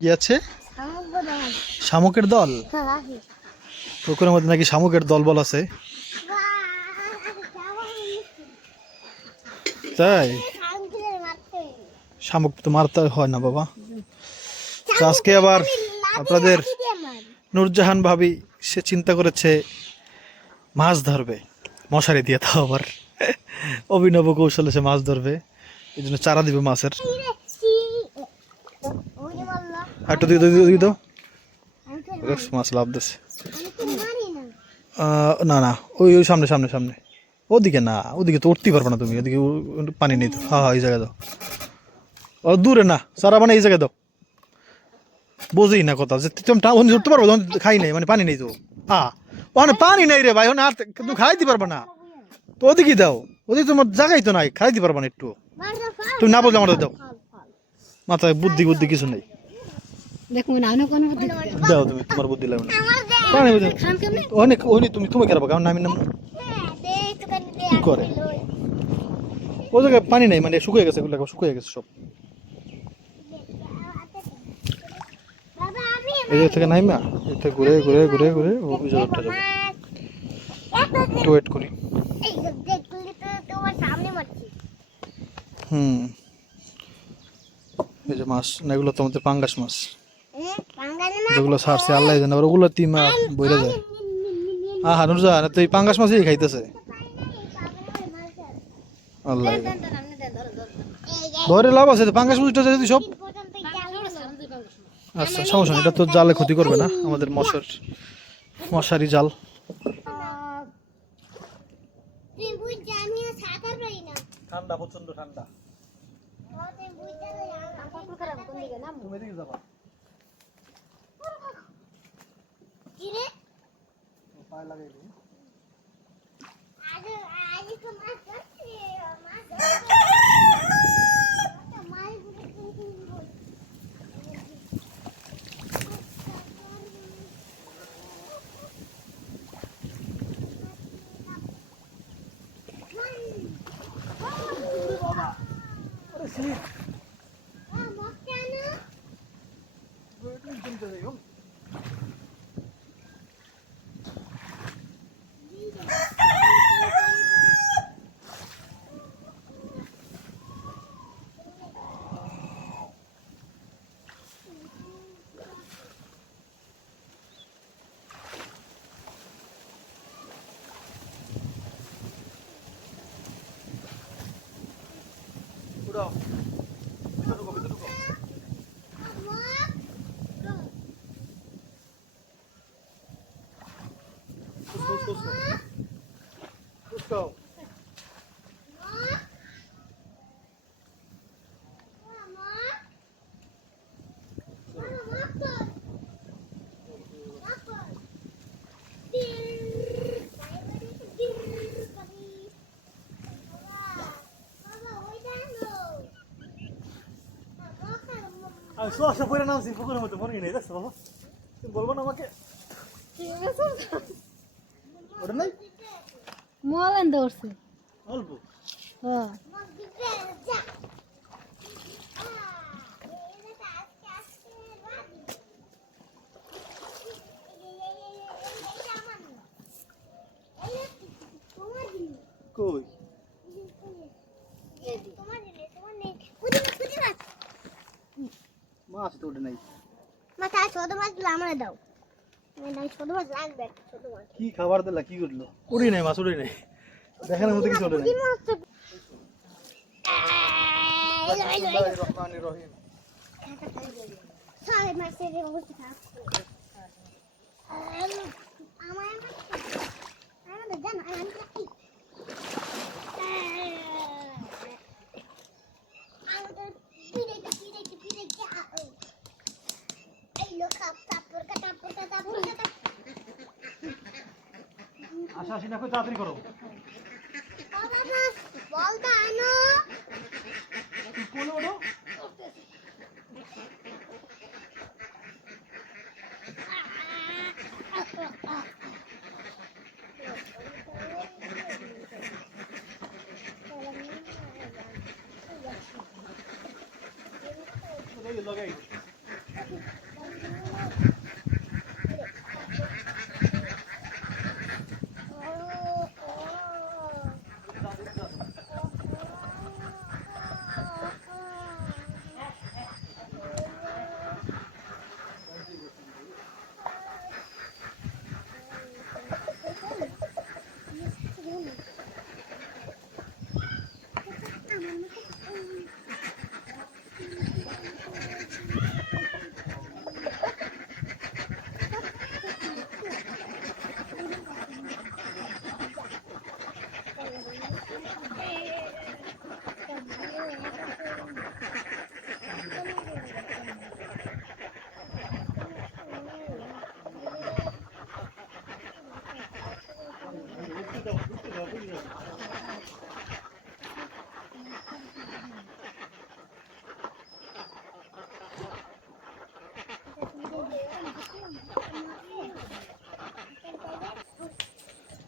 কি আছে? শামুকের দল? পুকুরের মধ্যে নাকি শামুকের দল বল আছে? তাই? শামুক তো মারতে হয় না বাবা। তো আজকে আবার আপনাদের নূরজাহান ভাবি সে চিন্তা করেছে মাছ ধরবে মশারি দিয়ে, তাও আবার অভিনব কৌশলে সে মাছ ধরবে। এই জন্য চারা দিবে মাছের। একটু দিয়ে দাও, মাছ লাভ দিচ্ছে। না না, ওই ওই সামনে সামনে সামনে, ওদিকে না, ওদিকে তো উঠতেই পারবে না তুমি, ওদিকে পানি নেই তো। হ্যাঁ হ্যাঁ, এই জায়গায় দাও। ও দূরে না, সারা মানে এই জায়গায় দাও। বোঝেই না কথা যে তুমি উঠতে পারবো, খাই নাই মানে পানি নেই তো। হ্যাঁ ওখানে পানি নেই রে ভাই, ওখানে আর তুমি খাইতে পারবে না তো। ওদিকে দাও, ওদিকে তোমার জায়গাই তো নাই, খাইতে পারবে না একটু। তুমি না বললে আমাদের দাও, মাথায় বুদ্ধি বুদ্ধি কিছু নেই। দাও তুমি, তোমার বুদ্ধি লাগবে না। পানি অনেক ওই তুমি তুমি খারাপ, কারণ আমি নাম কি করে ও জায়গায় পানি নেই, মানে শুকিয়ে গেছে, এগুলো শুকিয়ে গেছে সব। এই জায়গা থেকে নাইমা এটা ঘুরে ঘুরে ঘুরে ঘুরে ওই জায়গাটা যাবো। একটু ওয়েট করি। এই যে মাছ না, এগুলো তো আমাদের পাঙ্গাস মাছ, যেগুলো ছাড়ছে আল্লাহ জানে, আবার ওগুলো তিমা বইরা যায়। হ্যাঁ হ্যাঁ নুরজাহান তো এই পাঙ্গাস মাছই খাইতেছে আল্লাহ। ধরে লাভ আছে তো, পাঙ্গাস মাছটা যদি সব। আচ্ছা সমস্যা নেই, এটা তো জালে ক্ষতি করবে না আমাদের মশারি জাল। ঠান্ডা, প্রচন্ড ঠান্ডা। তুমি এদিকে যাবা। পায়ে লাগাই দিই। আমি শ্বাসটা পরে নামছি পুকুরের মধ্যে, মনে নেই দেখছো বাবা, তুমি বলবো না আমাকে? ওটা নাই মোবাইল ধরছে অল্প। হ্যাঁ কই মাছ তো ওটা নাই। মাথা ছোট মাছ আমরা দাও, ছোট মাছ লাগবে, ছোট মাছ কি খাবার দিলা, কি করলো? উড়ি নাই মাছ, উড়ি নাই, দেখানোর মতো কিছু ওঠে নাই। বিসমিল্লাহির রহমানির রহিম। সাড়ে মাছের অবস্থা খারাপ। আমার জানো আমি আশা আসি না, কই তাড়াতাড়ি করো। বলটা আনো কোলে ওঠো। লগাই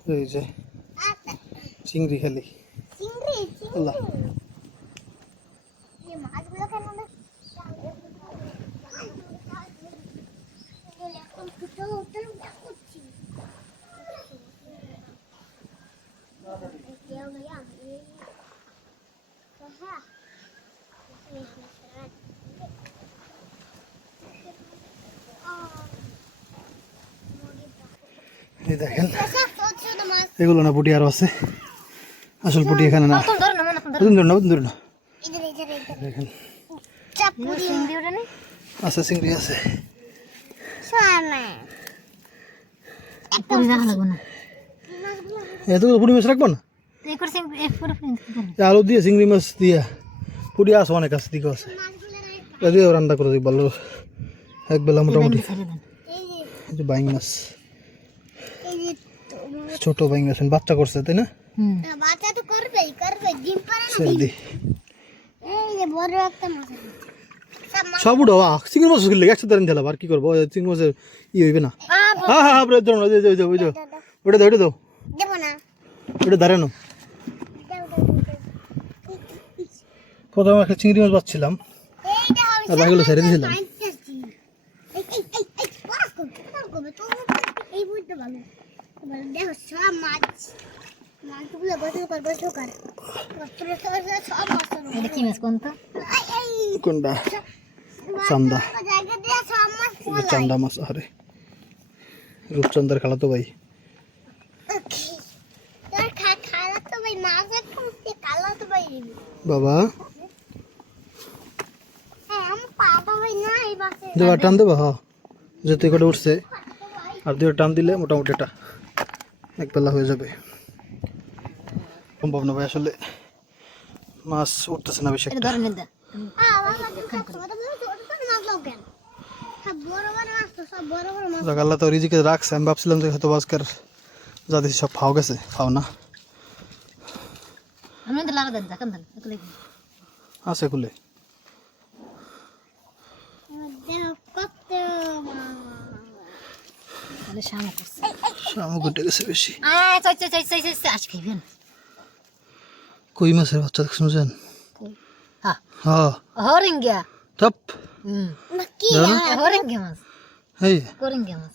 এই যে চিংড়ি খালি চিংড়ি আল্লাহ এই মাছগুলো কেন না এখন তো হোটেল করছি क्या हो गया हाँ এই দেখেন এগুলো না পুটি আরো আছে আসল পুটি এখানে না ধরুন না इधर इधर इधर দেখেন चापूरी चिंगड़ी उड़े नहीं আছে চিংড়ি আছে सामने এক করে রাখা লাগবে না এতগুলো পুটি মাছ রাখবো না এই করে এক করে এই আলু দিয়ে চিংড়ি মাছ দিয়ে পুটি আছে অনেক আছে দিকে আছে এটা দিয়ে রান্না করে দিই ভালো এক বেলা মোটামুটি ছেড়ে দেন এই যে বাইং মাছ ये ছোট বাইং মাছ বাচ্চা করছে তাই না बात तो कर भाई डिम पर ना ছেড়ে দিই ये बोल रहा था मत सब সব উঠো চিংড়ি মাছ গেলে একসাথে রান্না দিলাম আর কি করবো চিংড়ি মাছের ই হইবে না হ্যাঁ হ্যাঁ আপনার ধরুন ওটা দাও देखो ना ওটা দাঁড়ানো প্রথমে একটা চিংড়ি মাছ পাচ্ছিলাম এইটা হবে আর বাকিগুলো ছেড়ে দিয়েছিলাম এই পাস কর তো এই বুঝতে ভালো বল দেখো সব মাছগুলো বসে কর সব মাছ এটা কি মাছ কোন তো কোনটা চান্দা জায়গা দিয়ে সব মাছ এটা চান্দা মাছ আরে রূপচন্দ্রের খালা তো ভাই তোর খালা তো ভাই মাছ একটু কালা তো ভাই বাবা হ্যাঁ আমার পাপা ভাই না এই বাসে দেবা টান দেবা হ্যাঁ যেতে করে উঠছে আর দুটো টান দিলে মোটামুটি এটা এক বেলা হয়ে যাবে সম্ভব না ভাই আসলে মাছ উঠতেছে না বেশি এটা একটা ধরে নিন দা যাক আল্লাহ তো রিজিকে রাখছে আমি ভাবছিলাম যে হয়তো আজকের যা দিছি সব ফাও গেছে ফাও না আমি তো লাগা দেন দেখান দেন একলে আছে খুলে তাহলে শামা করছে শামুক উঠে গেছে বেশি চাই চাই চাই চাই চাই আজ খাইবেন কই মাছের বাচ্চা শুনছেন হ্যাঁ হ্যাঁ হরিঙ্গা টপ হরিঙ্গা মাছ এই করিঙ্গা মাছ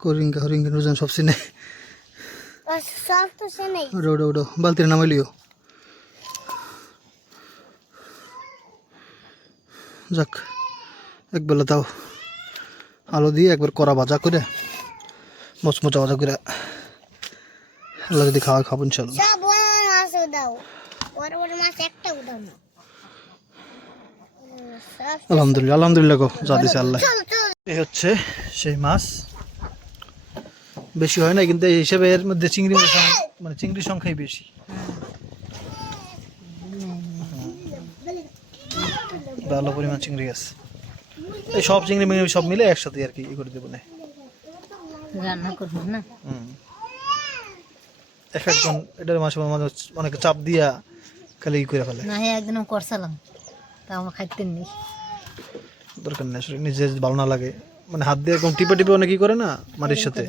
করিঙ্গা হরিঙ্গা নুজন সব সিনে সব তো সে নেই ওডো ওডো ওডো বালতির নামাইলিও যাক এক বেলা তাও আলু দিয়ে একবার কড়া ভাজা করে মচমচা ভাজা করে আল্লাহ যদি খাওয়া খাবো ইনশাল্লাহ সব বড় মাছ দাও বড় বড় মাছ একটা দাও না আলহামদুলিল্লাহ আলহামদুলিল্লাহ গো যা দিছে আল্লাহ চলো চলো এই হচ্ছে সেই মাছ বেশি হয় না কিন্তু এই হিসেবে এর মধ্যে চিংড়ি মাছ মানে চিংড়ির সংখ্যাই বেশি ভালো পরিমাণ চিংড়ি আছে এই সব চিংড়ি মিংড়ি সব মিলে একসাথে আর কি ই করে দেবো না রান্না করবেন না এক একজন এটার মাঝে মাঝে অনেকে চাপ দিয়া খালি ই করে ফেলে না একদিন করছিলাম তা আমার খাইতে নেই দরকার নেই আসলে নিজে যদি ভালো না লাগে মানে হাত দিয়ে এরকম টিপে টিপে অনেক কি করে না মাটির সাথে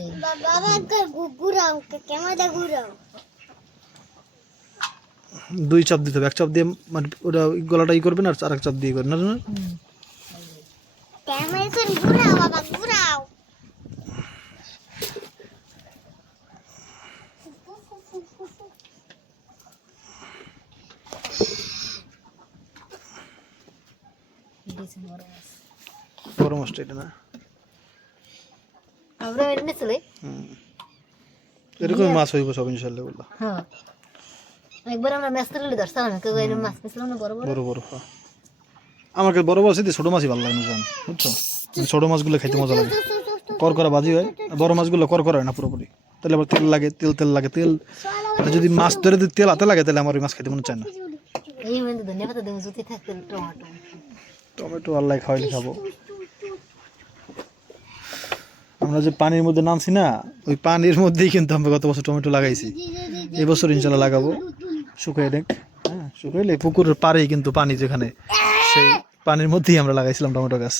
বাবা একবার ঘুরাও ক্যামেরা ঘুরাও দুই চাপ দিতে হবে এক চাপ দিয়ে মানে ওটা গলাটা ই করবে না আর এক চাপ দিয়ে করবে না না ক্যামেরা করে ঘুরাও বাবা ঘুরাও বড় মাছটা এটা না আমরা এনে চলে এরকম মাছ হইব সব ইনশাল্লাহ বললাম হ্যাঁ একবার আমরা মাছ তুলে ধরছিলাম কেউ এরকম মাছ পেয়েছিলাম না বড় বড় বড় বড় হ্যাঁ। আমাকে বড় মাছ দিয়ে ছোট মাছই ভালো লাগে না জান বুঝছো মানে ছোট মাছগুলো খেতে মজা লাগে করকরা ভাজি হয় আর বড় মাছগুলো করকরা হয় না পুরোপুরি তাহলে আবার তেল লাগে তেল লাগে তেল আর যদি মাছ ধরে যদি তেল হাতে লাগে তাহলে আমার ওই মাছ খেতে মনে চায় না এই মধ্যে ধন্যবাদ দেবো যদি থাকতে টমেটো টমেটো আল্লাহ খাওয়াইলে খাবো আমরা যে পানির মধ্যে নামছি না ওই পানির মধ্যেই কিন্তু আমরা গত বছর টমেটো লাগাইছি এবছর ইনশাল্লাহ লাগাবো শুকাই দেখ হ্যাঁ শুকাইলে পুকুরের পাড়েই কিন্তু পানি যেখানে সেই পানির মধ্যেই আমরা লাগাইছিলাম টমেটো গাছ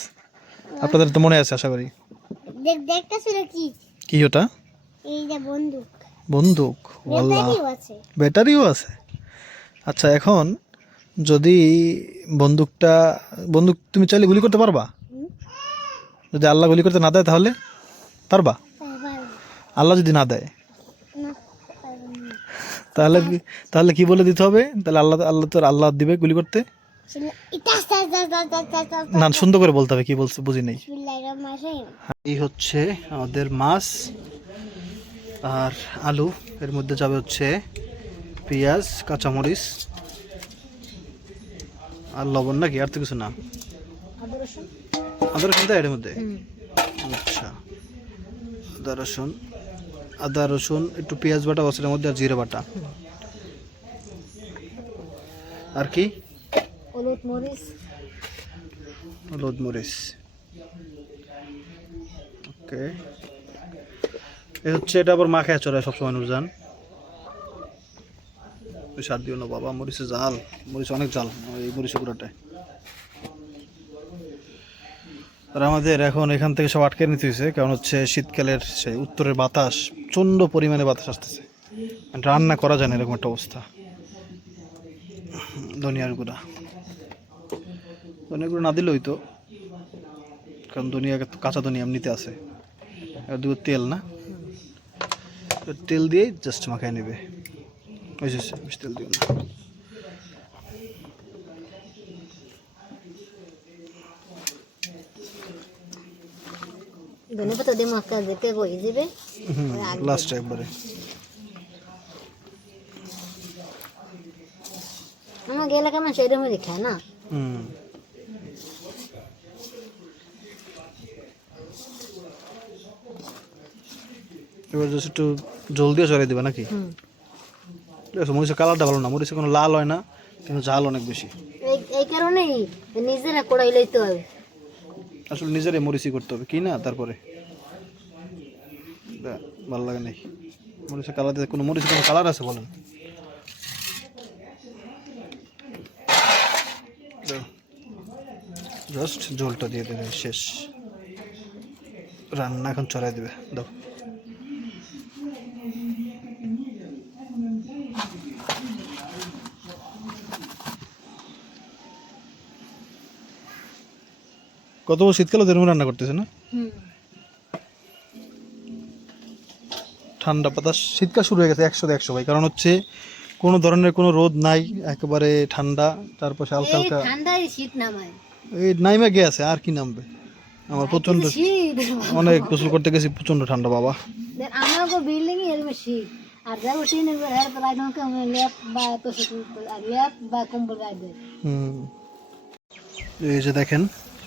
আপনাদের তো মনে আছে আশা করি দেখতেছ কি কি ওটা এই যে বন্দুক বন্দুক ওয়াল্লাহ, ব্যাটারিও আছে। ব্যাটারিও আছে। আচ্ছা, এখন যদি বন্দুক তুমি চাইলে গুলি করতে পারবা? হুম। যদি আল্লাহ গুলি করতে না দেয় তাহলে পারবা? পারবো। আল্লাহ যদি না দেয় না, পারবো না। তাহলে কি বলে দিতে হবে? তাহলে আল্লাহ দিবে গুলি করতে? না, সুন্দর করে বলতে হবে, কি বলছে বুঝি নেই। এই হচ্ছে আমাদের মাছ আর আলু, এর মধ্যে যাবে হচ্ছে পেঁয়াজ, কাঁচামরিচ আর লবণ, নাকি আর তো কিছু না? আদা রসুন দেয় এর মধ্যে? আচ্ছা, আদা রসুন একটু পেঁয়াজ বাটা বসের মধ্যে, আর জিরে বাটা, আর কি হলুদ মরিচ। ওকে, এই হচ্ছে, এটা আবার মাখায় চড়ায় সবসময় নুরজান। ওই সার দিও না বাবা, মরিচে জাল, মরিচ অনেক জাল এই মরিচে গুঁড়াটায়। আর আমাদের এখন এখান থেকে সব আটকে নিতে হয়েছে, কারণ হচ্ছে শীতকালের সেই উত্তরের বাতাস, প্রচণ্ড পরিমাণে বাতাস আসতেছে, রান্না করা যায় না এরকম একটা অবস্থা। ধনিয়ার গুঁড়া না দিলেই তো, কারণ কাঁচা ধনিয়া এমনিতে আছে, আর দুটো তেল না, তেল দিয়েই জাস্ট মাখায় নেবে। বেশি তেল দিও না। ধনেপাতা দিয়ে মাখা যেতে হয়ে যাবে লাস্ট একবারে। আমাকে এলাকা মানুষ এরকম খায় না। এবার জাস্ট একটু জল দিয়ে চড়াই দেবে নাকি? মরিচের কালারটা ভালো না, মরিচে কোনো লাল হয় না, কিন্তু ঝাল অনেক বেশি। এই কারণেই নিজেরা কড়াই লইতে হবে, আসলে নিজেরাই মরিচই করতে হবে কি না, তারপরে ভালো লাগে নাই। মরিচের কালার দিয়ে কোনো মরিচের কোনো কালার আছে বলেন? জাস্ট ঝোলটা দিয়ে দেবে, শেষ রান্না। এখন চড়াই দেবে, দাও। কত শীতকালে যেরকম রান্না করতেছে না, ঠান্ডা বাতাস, শীতকাল শুরু হয়ে গেছে 100 ভাই, কারণ হচ্ছে কোনো ধরনের কোনো রোদ নাই, একেবারে ঠান্ডা, তারপর হালকা হালকা ঠান্ডায় শীত নামায়, এই নাইমা গেছে, আর কি নামবে। আমার প্রচন্ড অনেক গোসল করতে গেছি, প্রচন্ড ঠান্ডা বাবা। আমাকে বিল্ডিং এর শীত, আর যাবো টিনের ঘর আর প্রায় নকে ল্যাপ বা ল্যাপ বা কম্বল গায়ে দেয়। এই যে দেখেন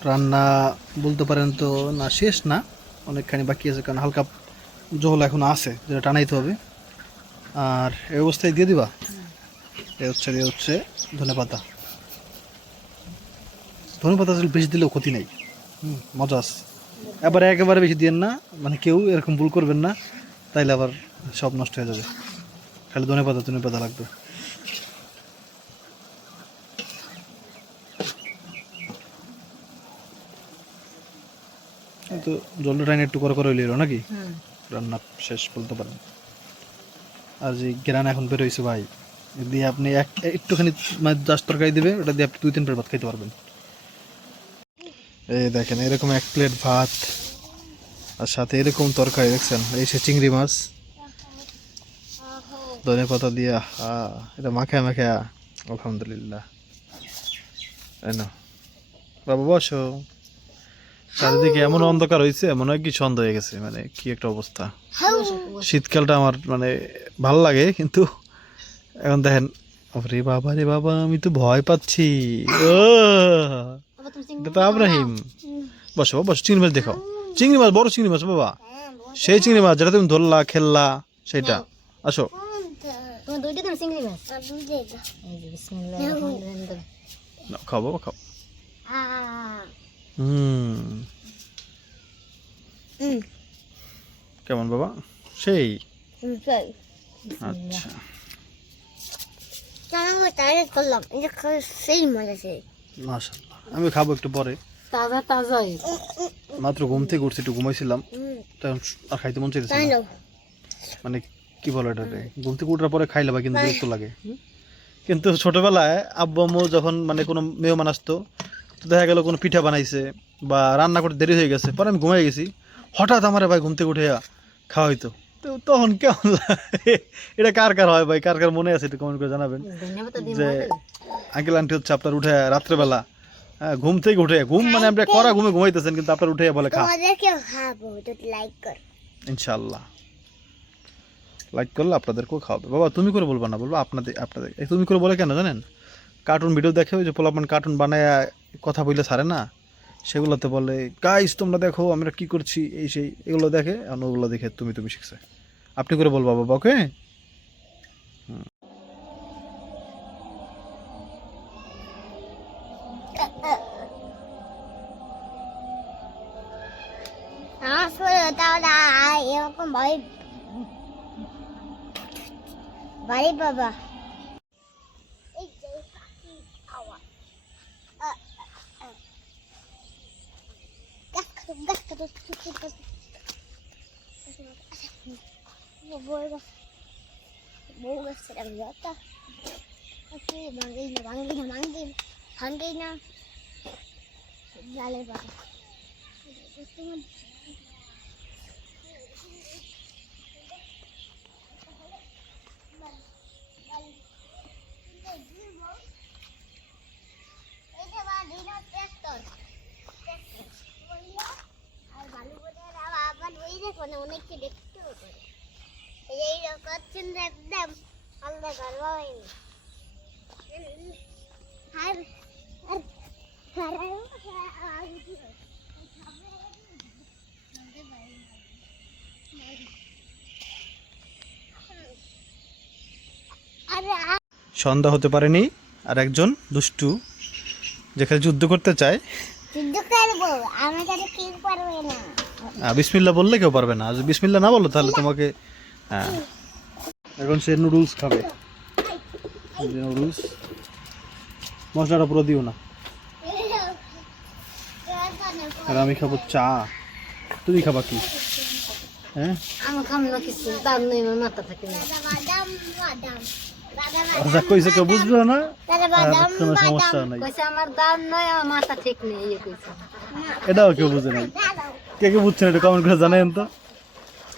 রান্না বলতে পারেন তো না, শেষ না, অনেকখানি বাকি আছে, কারণ হালকা জল এখন আছে, যেটা টানাইতে হবে। আর এই অবস্থায় দিয়ে দিবা। এই হচ্ছে ধনেপাতা আসলে বেশি দিলেও ক্ষতি নেই, মজা আছে। একেবারে বেশি দিয়েন না, মানে কেউ এরকম ভুল করবেন না, তাইলে আবার সব নষ্ট হয়ে যাবে। খালি ধনেপাতা লাগবে। তো জলটা টাইনে একটু করে হইলে নাকি রান্না শেষ বলতে পারেন। আর যে গ্রান এখন বেরোইছে ভাই, দিয়ে আপনি একটুখানি জাস্ট তরকারি দিবে, ওটা দিয়ে আপনি 2-3 প্লেট ভাত খাইতে পারবেন। এই দেখেন এরকম 1 প্লেট ভাত, আর সাথে এরকম তরকারি দেখছেন, এই সে চিংড়ি মাছ, ধনেপাতা দিয়া, এটা মাখা আলহামদুলিল্লাহ। তাই না বাবা, বসো। চারিদিকে এমন অন্ধকার হয়েছে, মনে হয় কি সন্ধ্যা হয়ে গেছে, মানে কি একটা অবস্থা। শীতকালটা আমার মানে ভালো লাগে, কিন্তু এখন দেখেন, রে বাবা আমি তো ভয় পাচ্ছি। এটা তো আব্রাহিম। বসো চিংড়ি মাছ দেখাও, চিংড়ি মাছ, বড় চিংড়ি মাছ বাবা, সেই চিংড়ি মাছ যেটা তুমি ধরলা খেললা, সেটা। আসো, তোমার দুইটা তো চিংড়ি মাছ, এই যে বিসমিল্লাহির রহমানির রহিম। খাও বাবা, খাও। কেমন বাবা, সেই? আচ্ছা, মাশাআল্লাহ। আমি খাবো একটু পরে, তাজা তাজা মাত্র ঘুম থেকে উঠছি, একটু ঘুমাইছিলাম, তখন আর খাইতে মন চাইছে না। মানে কি বলে এটাকে, ঘুম থেকে উঠার পরে খাইলে বা কিন্তু বিরক্ত লাগে। কিন্তু ছোটবেলায় আব্বু আম্মু যখন মানে কোনো মেহমান আসতো, তো দেখা গেল কোনো পিঠা বানাইছে বা রান্না করতে দেরি হয়ে গেছে, পরে আমি ঘুমাই গেছি, হঠাৎ আমার ভাই ঘুম থেকে উঠে খাওয়া হইতো। তো তখন কেমন লাগে? এটা কার কার হয় ভাই, কার কার মনে আছে একটু কমেন্ট করে জানাবেন যে আঙ্কেল আন্টি হচ্ছে আপনার উঠে রাত্রেবেলা ঘুম থেকে উঠে, ঘুম মানে আপনি করা ঘুমে ঘুমাইতেছেন কিন্তু আপনার উঠে বলে খা। তোমাদেরকে খাবো, তো লাইক কর। ইনশাআল্লাহ লাইক করলে আপনাদেরকেও খাওয়াবে। বাবা তুমি করে বলবা না, বলবো আপনাদের আপনাদের। এই তুমি করে বলে কেন জানেন? কার্টুন ভিডিও দেখে, ওই যে পোলাপান কার্টুন বানায় কথা বললে ছাড়ে না, সেগুলোতে বলে গাইস তোমরা দেখো আমরা কি করছি, এই সেই এগুলো দেখে, আর ওগুলো দেখে তুমি তুমি শিখছে। আপনি করে বলবা বাবা, ওকে? আমার শরীরে তাহলে এরকম ভাবে বাড়ি বাবা। এই যে পাখি আওয়াজ, গাছ কাটো গাছ কাটো, বউ গাছ, বউ গাছের আমি যাতা ভাঙ্গি না ভাঙ্গি না ভাঙ্গি ভাঙ্গি না জালের বাবা। অনেককে দেখতে হতো, এই করছেন একদম আলাদা গর্ব হয়নি। সন্ধ্যা হতে পারেনি, আর একজন দুষ্টু যেখানে যুদ্ধ করতে চায়, যুদ্ধ করবো আমি তাহলে কেউ পারবে না। বিসমিল্লাহ বললে কেউ পারবে না, যদি বিসমিল্লাহ না বলো তাহলে তোমাকে এখন সে নুডলস খাবে। নুডলস মশলাটা পুরো দিও না। আর আমি খাবো চা, তুমি খাবা কি? হ্যাঁ আমার খাম না কিছু, দাম নেই, আমার মাথা থাকে না। বাদাম বাদাম আচ্ছা কইছে কেউ বুঝলো না, বাদাম কোনো সমস্যা নাই। কইছে আমার দাম নয়, আমার মাথা ঠিক নেই, ইয়ে কইছে। এটাও কেউ বুঝে নাই। কে কে বুঝছেন একটু কমেন্ট করে জানাবেন তো।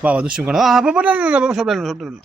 বাবা দুষ্টুম করো, বাবা না না না বাবা, সব ডাল না, সব ডাল না।